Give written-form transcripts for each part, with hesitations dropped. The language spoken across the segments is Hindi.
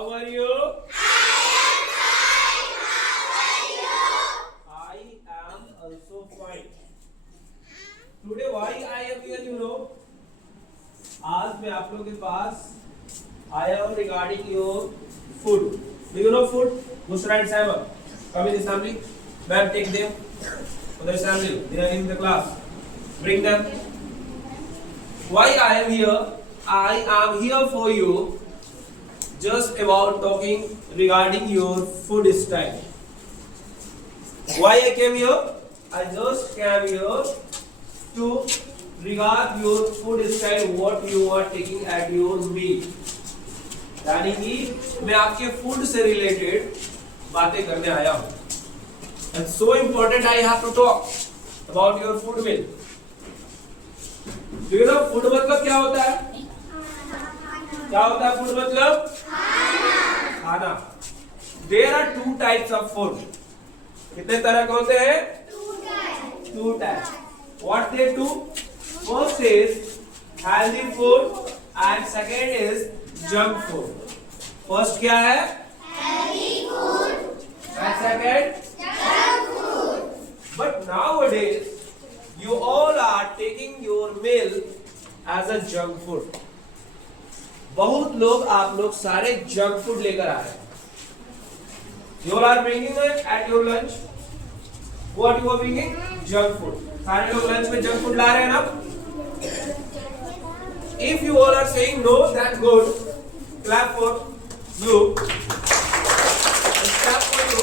How are you? I am also fine. Today why I am here, you know? आज मैं आप लोगों के पास आया हूँ regarding your food. Do you know food? Who's right, Simon? Come in the assembly. Ma'am, take them to the assembly. They are in the class. Bring them. Why I am here? I am here for you. Just about talking regarding your food style. Why I came here? I just came here to regard your food style, what you are taking at your meal. यानी कि मैं आपके फूड से रिलेटेड बातें करने आया हूँ. And so important I have to talk about your food meal. Do you know food मतलब क्या होता है? क्या होता है फूड मतलब? खाना. There are two types of food. कितने तरह के होते हैं? Two types. What they do? First is healthy food and second is junk food. First क्या है? Healthy food. And second? Junk food. But nowadays you all are taking your meal as a junk food. बहुत लोग आप लोग सारे जंक फूड लेकर आ रहे हैं. You all are bringing it at your lunch. What you are bringing? Junk food. सारे लोग लंच में जंक फूड ला रहे हैं ना? If you all are saying no, that's good. Clap for you. Clap for you.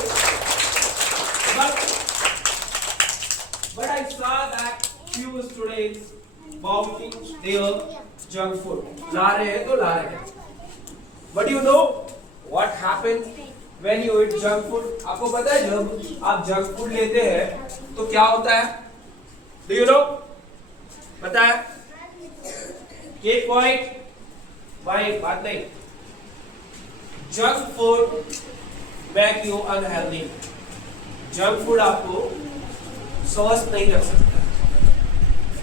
But I saw that few students bouncing their junk food. ला रहे हैं तो ला रहे हैं. But you know what happens when you eat junk food? आपको पता है जब आप जंक फूड लेते हैं तो क्या होता है? Do you know? पता है? Keep quiet. भाई बात नहीं. Junk food make you unhealthy. Junk food आपको स्वस्थ नहीं रख सकता.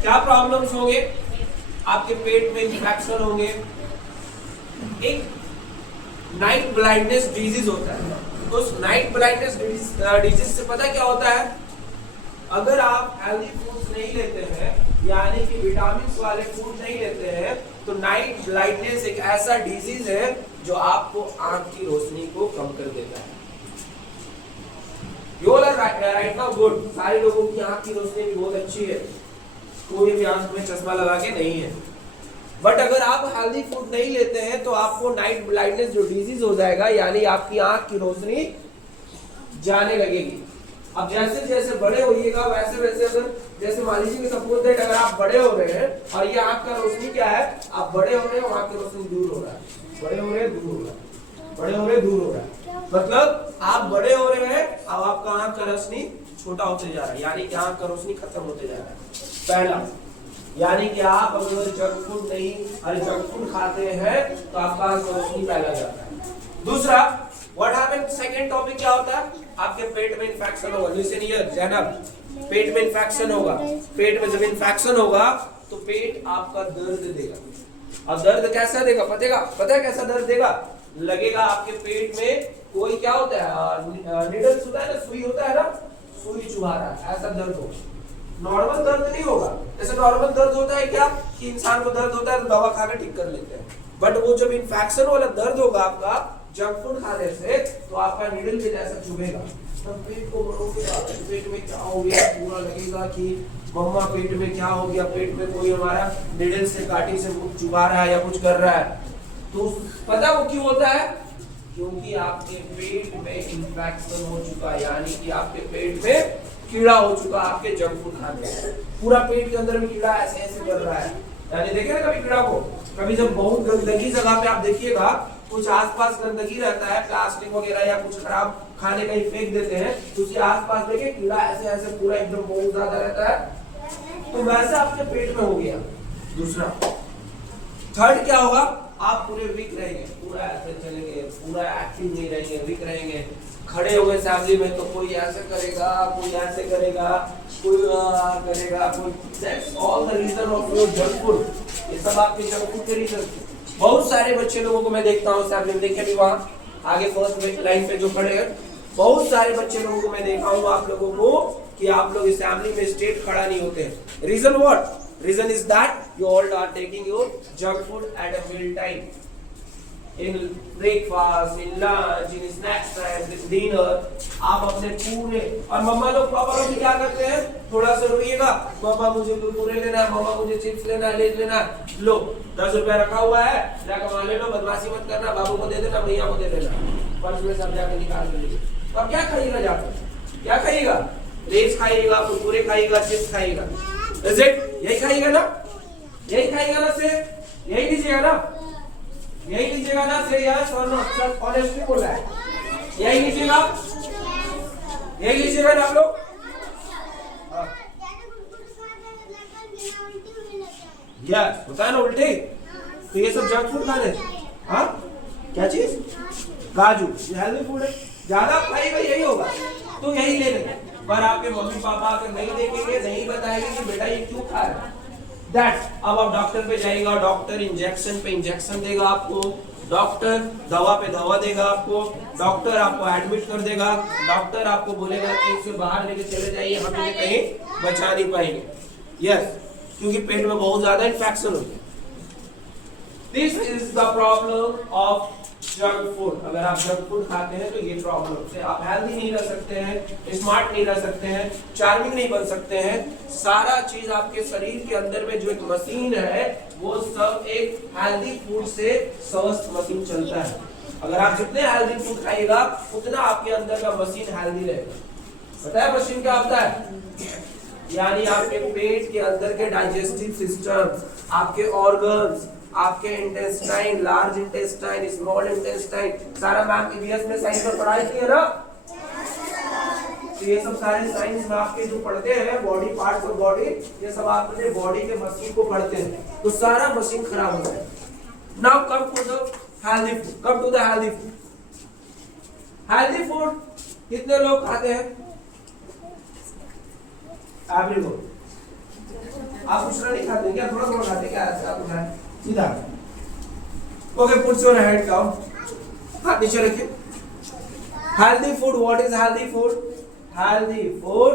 क्या प्रॉब्लम्स होंगे? आपके पेट में इंफेक्शन होंगे. एक नाइट ब्लाइंडनेस डिजीज होता है. उस नाइट ब्लाइंडनेस डिजीज से पता क्या होता है? अगर आप हेल्दी फूड्स नहीं लेते हैं यानी कि विटामिन वाले फूड नहीं लेते हैं तो नाइट ब्लाइंडनेस एक ऐसा डिजीज है जो आपको आंख की रोशनी को कम कर देता है. You are right now good. सारे लोगों की आंख की रोशनी भी बहुत अच्छी है. कोई भी आंख में चश्मा लगा के नहीं है. बट अगर आप हेल्दी फूड नहीं लेते हैं तो आपको नाइट ब्लाइंडनेस जो डिजीज हो जाएगा यानी आपकी आंख की रोशनी जाने लगेगी. अब जैसे जैसे बड़े होइएगा वैसे वैसे अगर जैसे मान लीजिए कि सपोज दैट अगर आप बड़े हो रहे हैं और ये आंख का रोशनी क्या है? आप बड़े हो रहे हैं और आंख की रोशनी दूर हो रहा है. बड़े हो रहे हैं दूर हो रहा है. बड़े हो रहे हैं दूर हो रहा है. मतलब आप बड़े हो रहे हैं अब आपका आंख का रोशनी छोटा होते जा रहा है यानी कि आंख का रोशनी खत्म होते जा रहा है. पहला यानी कि आप अगर जंक फूड नहीं और जंक फूड खाते हैं तो आपका आंख का रोशनी पहला जाता है. दूसरा व्हाट हैपेंस? सेकंड टॉपिक क्या होता है? आपके पेट में इंफेक्शन होगा. Listen here Zainab. पेट में इंफेक्शन होगा. पेट में जब इंफेक्शन होगा तो पेट आपका दर्द देगा. अब दर्द कैसा देगा? पता है कैसा दर्द देगा? लगेगा आपके पेट में कोई क्या होता है निडल्स होता है ना, सुई होता है ना, सुई चुभा रहा है. ऐसा दर्द होगा. नॉर्मल दर्द नहीं होगा. जैसे नॉर्मल दर्द होता है क्या कि इंसान को दर्द होता है तो दवा खाकर ठीक कर लेते हैं. बट वो जब इंफेक्शन वाला दर्द होगा आपका जंक फूड खाने से तो आपका निडल के जैसा चुभेगा. तब पेट को बढ़ोगे, पेट में क्या हो गया? पूरा लगेगा कि मम्मा पेट में क्या हो गया? पेट में कोई हमारा निडल से काटी से कुछ चुभा रहा है या कुछ कर रहा है. तो पता वो क्यों होता है? क्योंकि आपके पेट में इंफेक्शन हो चुका है यानी कि आपके पेट में कीड़ा हो चुका आपके जंक फूड खाने से. पूरा पेट के अंदर में कीड़ा ऐसे ऐसे कर रहा है. यानी देखे ना कभी कीड़ा को? कभी जब बहुत गंदगी जगह पे आप देखिएगा कुछ आसपास गंदगी रहता है, प्लास्टिक वगैरह या कुछ खराब खाने कहीं फेंक देते हैं तो उसके आसपास देखिए कीड़ा ऐसे ऐसे पूरा एकदम बहुत ज्यादा रहता है. तो वैसे आपके पेट में हो गया. दूसरा थर्ड क्या होगा? आप पूरे वीक रहेंगे, पूरा ऐसे चलेंगे, पूरा एक्टिव नहीं रहेंगे, वीक रहेंगे. खड़े हो गए फैमिली में तो कोई ऐसे करेगा, कोई ऐसे करेगा, कोई करेगा, कोई. That's all the reason of your junk food. ये सब आपके जंक फूड के रीजन. बहुत सारे बच्चे लोगों को मैं देखता हूँ फैमिली में. देखिए अभी वहाँ आगे फर्स्ट लाइन पे जो खड़े हैं, बहुत सारे बच्चे लोगों को मैं देखा हूँ आप लोगों को कि आप लोग असेंबली में स्ट्रेट खड़ा नहीं होते हैं। Reason what? Reason is that you all are taking your junk food at a meal time, in breakfast, in lunch, in snacks time, in dinner. आप अपने पूरे, और मम्मा लोग पापा लोग भी क्या करते हैं, थोड़ा सा रोइएगा, पापा मुझे कुरकुरे लेना है, मम्मा मुझे चिप्स लेना है, लेज लेना है, लो 10 रुपया रखा हुआ है, जाकर कमा ले लो, बदमाशी मत करना, बाबू को दे देना, भैया को दे देना, पर्स में सब जाकर निकाल लीजिए। तो अब क्या खाइएगा जाकर? क्या खाइएगा? लेज खाइएगा, कुरकुरे खाइएगा, चिप्स खाइएगा, इज इट? यही खाइएगा ना? यही खाइएगा ना? से यही लीजिएगा ना? यही लीजिएगा ना? से यस और नो? सर ऑनेस्टली बोल रहा है, यही लीजिएगा? यही लीजिएगा ना आप लोग? यस, होता है ना उल्टे? तो ये सब जंक फूड खाने, हाँ क्या चीज? काजू, ये हेल्दी फूड है, ज्यादा खाइएगा यही होगा, तो यही ले लेंगे। पर आपके मम्मी पापा अगर नहीं देखेंगे, नहीं बताएंगे कि बेटा ये क्यों खा रहा है, दैट्स, अब आप डॉक्टर पे जाएगा, डॉक्टर इंजेक्शन पे इंजेक्शन देगा आपको, डॉक्टर दवा पे दवा देगा आपको, डॉक्टर आपको एडमिट कर देगा, डॉक्टर आपको बोलेगा कि इसे बाहर लेके चले जाइए, हम इन्हें कहीं बचा नहीं पाएंगे। यस, क्योंकि पेट में बहुत ज्यादा इन्फेक्शन होती है। This is the problem of junk food. अगर आप जंक फूड खाते हैं तो ये प्रॉब्लम से आप हेल्दी नहीं रह सकते हैं, स्मार्ट नहीं रह सकते हैं, चार्मिंग नहीं बन सकते हैं। सारा चीज आपके शरीर के अंदर में जो एक मशीन है वो सब एक हेल्दी फूड से स्वस्थ मशीन चलता है। अगर आप जितने हेल्दी फूड खाइएगा उतना आपके अंदर का मशीन हेल्दी रहेगा। पता है मशीन क्या होता है? यानी आपके पेट के अंदर के डाइजेस्टिव सिस्टम, आपके ऑर्गन्स, आपके intestine, large intestine, small intestine, सारा मैम ईवीएस में साइंस में पढ़ाई थी है ना? तो ये सब सारे साइंस में आपके जो पढ़ते हैं बॉडी पार्ट्स ऑफ बॉडी, ये सब आपने बॉडी के मशीन को पढ़ते हैं, तो सारा मशीन खराब हो जाए। Now come to the healthy food, come to the healthy food. Healthy food कितने लोग खाते हैं? एवरीवन। आप कुछ नहीं खाते क्या? थोड़ा थोड़ा खाते क्या? ऐसे आप उठाएं सीधा। Okay, put your hand down, हाथ नीचे रखिए। Healthy food, what is healthy food? Healthy food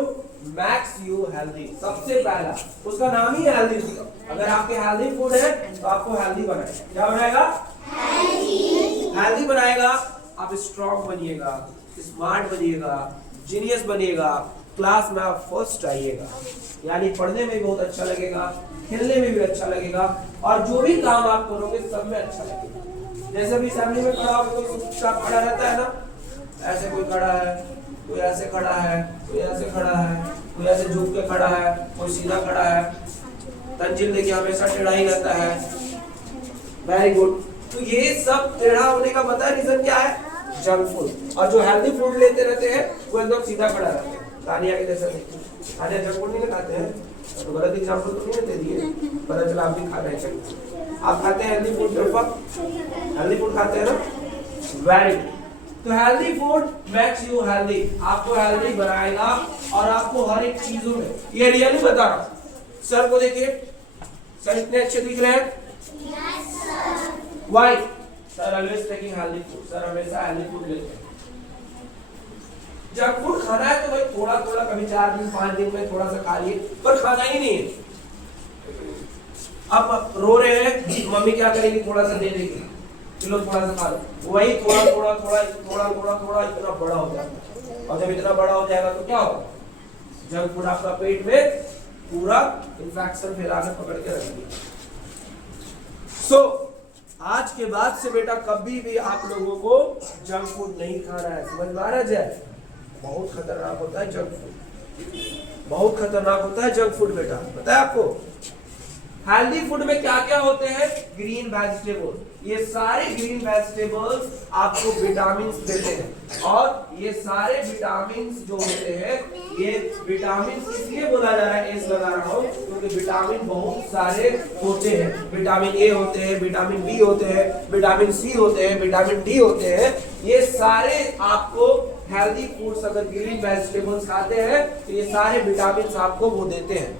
max you healthy. सबसे पहला उसका नाम ही हेल्दी फूड। अगर आपके हेल्दी फूड है तो आपको हेल्दी बनाएगा। क्या बनाएगा? हेल्दी बनाएगा। आप स्ट्रॉन्ग बनिएगा, स्मार्ट बनिएगा, जीनियस बनिएगा, क्लास में आप फर्स्ट आइएगा, यानी पढ़ने में भी बहुत अच्छा लगेगा, खेलने में भी अच्छा लगेगा, और जो भी काम आप करोगे सब में अच्छा लगेगा। जैसे भी फैमिली में खड़ा होगा कोई चुपचाप खड़ा रहता है ना, ऐसे कोई खड़ा है, कोई ऐसे खड़ा है, कोई ऐसे खड़ा है, कोई ऐसे झुक के खड़ा है, कोई सीधा खड़ा है, तंजिल देखिए हमेशा टेढ़ा ही रहता है। Very good. तो ये सब टेढ़ा होने का पता है रीजन क्या है? Junk food. और जो हेल्दी फूड लेते रहते हैं वो एकदम सीधा खड़ा रहता है। तानिया के जैसा देखिए, तानिया जंक फूड नहीं खाते हैं, तो गलत एग्जाम्पल तो नहीं दे दिए, पता चला आप भी खा रहे हैं। आप खाते हैं हेल्दी फूड? हेल्दी फूड खाते हैं ना? Very good. तो healthy food makes you healthy, आपको हेल्दी बनाएगा, और आपको हर एक चीजों में, ये रियली बता रहा हूं। सर को देखिए, सर इतने अच्छे दिख रहे हैं। Why? Sir always taking healthy food, sir हमेशा हेल्दी फूड लेते हैं। जंक फूड खाना है तो भाई थोड़ा थोड़ा, कभी 4 दिन 5 दिन में थोड़ा सा खा लिए, पर खाना ही नहीं है। अब रो रहे हैं, मम्मी क्या करेगी? थोड़ा सा दे देगी, चलो थोड़ा सा खा लो। वही थोड़ा थोड़ा थोड़ा थोड़ा थोड़ा थोड़ा इतना बड़ा हो जाता है, और जब इतना बड़ा हो जाएगा तो क्या होगा? जंक फूड आपका पेट में पूरा इन्फेक्शन फैला कर पकड़ के रख दिया। सो आज के बाद से बेटा कभी भी आप लोगों को जंक फूड नहीं खाना है, समझ में आ रहा है? बहुत खतरनाक होता है जंक फूड, बहुत खतरनाक होता है जंक फूड बेटा, पता है आपको? हेल्दी फूड में क्या क्या होते हैं? ग्रीन वेजिटेबल, ये सारे ग्रीन वेजिटेबल्स आपको विटामिन देते हैं, और ये सारे विटामिन जो होते हैं, ये विटामिन इसलिए बोला जा रहा है, एस लगा रहा हूं, क्योंकि विटामिन बहुत सारे होते हैं। विटामिन ए होते हैं, विटामिन बी होते हैं, विटामिन सी होते हैं, विटामिन डी होते हैं। ये सारे आपको हेल्दी फूड्स, अगर ग्रीन वेजिटेबल्स खाते हैं तो ये सारे विटामिन आपको वो देते हैं।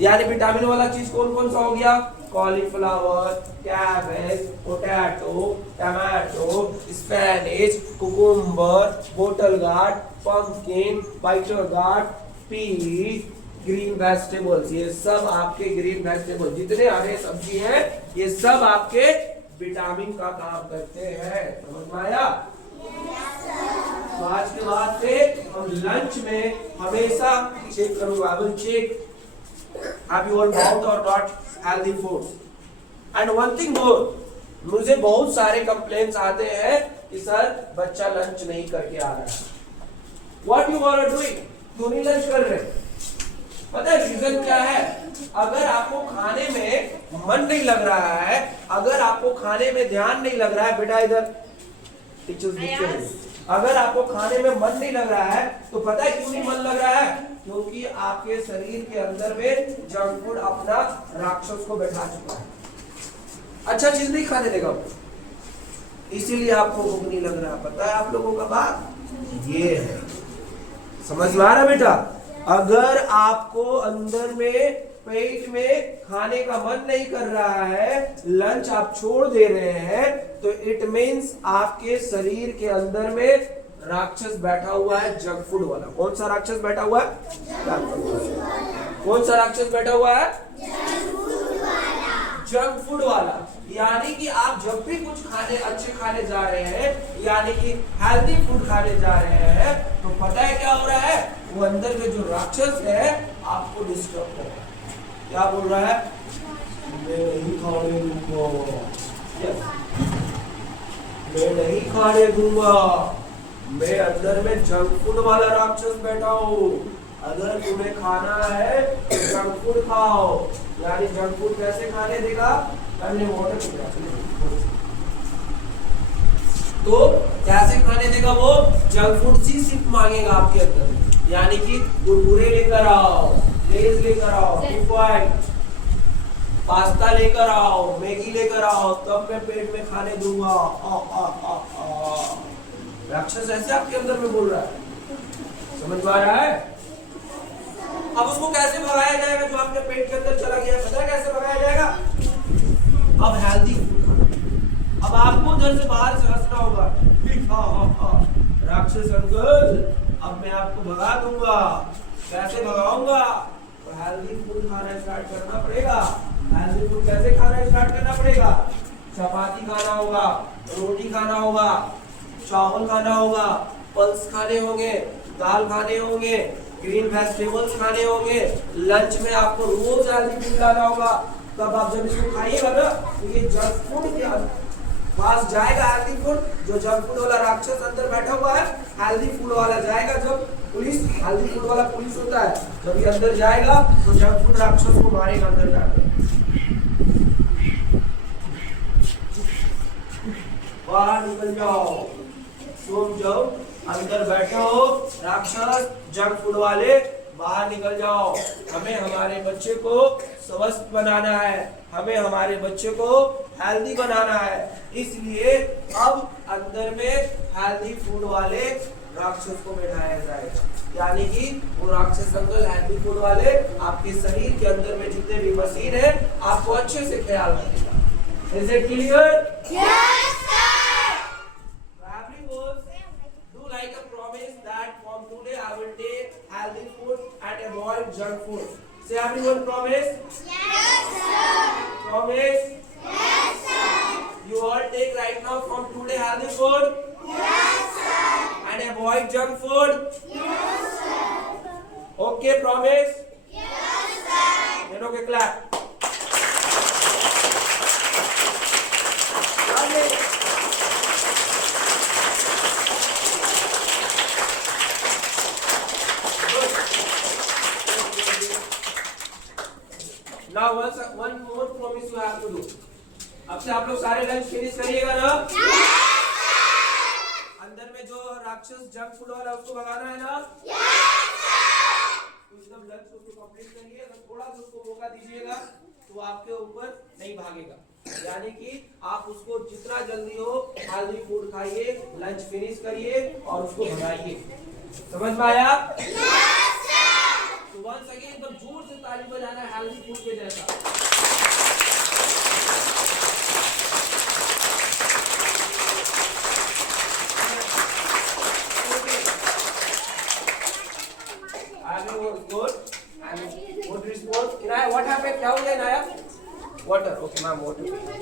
यानी विटामिन वाला चीज कौन कौन सा हो गया? cauliflower, cabbage, potato, tomato, spinach, cucumber, bottle gourd, pumpkin, bitter gourd, pea, green vegetables, ये सब आपके ग्रीन वेजिटेबल जितने हरे सब्जी हैं ये सब आपके विटामिन का काम करते हैं। समझ में आया? तो आज के बाद से हम लंच में हमेशा चेक करूंगा, I will check have you all mouth और not healthy foods. And one thing more, मुझे बहुत सारे कंप्लेंट्स आते हैं कि सर बच्चा लंच नहीं करके आ रहा है। What you are doing? क्यों नहीं लंच कर रहे? पता है रीजन क्या है? अगर आपको खाने में मन नहीं लग रहा है, अगर आपको खाने में ध्यान नहीं लग रहा है, बेटा इधर टीचर्स, अगर आपको खाने में मन नहीं लग रहा है तो पता है क्यों नहीं मन लग रहा है? क्योंकि आपके शरीर के अंदर में जंक फूड अपना राक्षस को बैठा चुका है, अच्छा चीज नहीं खाने देगा, इसीलिए आपको भूख नहीं लग रहा। पता है आप लोगों का बात ये है, समझ में आ रहा बेटा? अगर आपको अंदर में पेट में खाने का मन नहीं कर रहा है, लंच आप छोड़ दे रहे हैं, तो इट मीन्स आपके शरीर के अंदर में राक्षस बैठा हुआ है, जंक फूड वाला। कौन सा राक्षस बैठा हुआ है? कौन सा राक्षस बैठा हुआ है? जंक फूड वाला। यानी कि आप जब भी कुछ खाने अच्छे खाने जा रहे हैं, यानी कि हेल्दी फूड खाने जा रहे हैं, तो पता है क्या हो रहा है? वो अंदर में जो राक्षस है आपको डिस्टर्ब कर रहा है। क्या बोल रहा है? मैं नहीं खाने दूंगा, मैं नहीं खाने दूंगा, मैं अंदर में जंक फूड वाला राक्षस बैठा हूँ, अगर तुम्हें खाना है तो जंक फूड खाओ। यानी जंक फूड कैसे खाने देगा? तो कैसे खाने देगा वो? जंक फूड सी सिर्फ मांगेगा आपके अंदर, यानी कि कुरकुरे लेकर आओ, लेज लेकर आओ, पास्ता लेकर आओ, मैगी लेकर आओ, तब मैं पेट में खाने दूंगा। राक्षस ऐसे आपके अंदर में बोल रहा है, समझ में आ रहा है? अब उसको कैसे भगाया जाएगा जो आपके पेट के अंदर चला गया? पता है कैसे भगाया जाएगा? अब हेल्दी फूड खाना। अब आपको उधर से बाहर से हंसना होगा, राक्षस अंकल अब मैं आपको भगा दूंगा। कैसे भगाऊंगा? तो हेल्दी फूड खाना स्टार्ट करना पड़ेगा। हेल्दी फूड कैसे खाना स्टार्ट करना पड़ेगा? चपाती खाना होगा, रोटी खाना होगा, चावल खाना होगा, पल्स खाने होंगे, दाल खाने होंगे, ग्रीन वेजिटेबल्स खाने होंगे। लंच में आपको रोज हेल्दी फूड लाना होगा। तब आप जब इसको खाइएगा ना तो ये जंक फूड के पास जाएगा, हेल्दी फूड, जो जंक फूड वाला राक्षस अंदर बैठा हुआ है, हेल्दी फूड वाला जाएगा। जब पुलिस, हेल्दी फूड वाला पुलिस होता है, जब ये अंदर जाएगा तो जंक फूड राक्षस को मारेगा अंदर जाकर। बाहर निकल जाओ, तुम जाओ, अंदर बैठे हो राक्षस जंक फूड वाले, बाहर निकल जाओ। हमें हमारे बच्चे को स्वस्थ बनाना है, हमें हमारे बच्चे को हेल्दी बनाना है, इसलिए अब अंदर में हेल्दी फूड वाले राक्षस को बैठाया जाएगा। यानी कि वो राक्षस अंकल हेल्दी फूड वाले आपके शरीर के अंदर में जितने भी मशीन है आपको अच्छे से ख्याल रखेगा। Is it clear? Yes, sir. Do like a promise that from today I will take healthy food and avoid junk food. Say everyone promise. Yes, sir. Promise. Yes, sir. You all take right now from today healthy food. Yes, sir. And avoid junk food. Yes, sir. Okay, promise. Yes, sir. You know, okay, clap. Now one more promise you have to do. अब से आप लोग सारे लंच फिनिश करिएगा ना? अंदर में जो राक्षस जंक फूड वाला उसको भगाना है ना? तो जब लंच को कंप्लीट करिए, अगर थोड़ा सा उसको मौका दीजिएगा तो आपके ऊपर नहीं भागेगा। यानी कि आप उसको जितना जल्दी हो हेल्दी फूड खाइए, लंच फिनिश करिए और उसको भगाइए। समझ में आया? तो वंस अगेन एकदम जोर से ताली बजाना हेल्दी फूड के जैसा। I am good. And what response? Inaya, what happened? क्या हो गया Inaya? Water. Okay, ma'am. Water.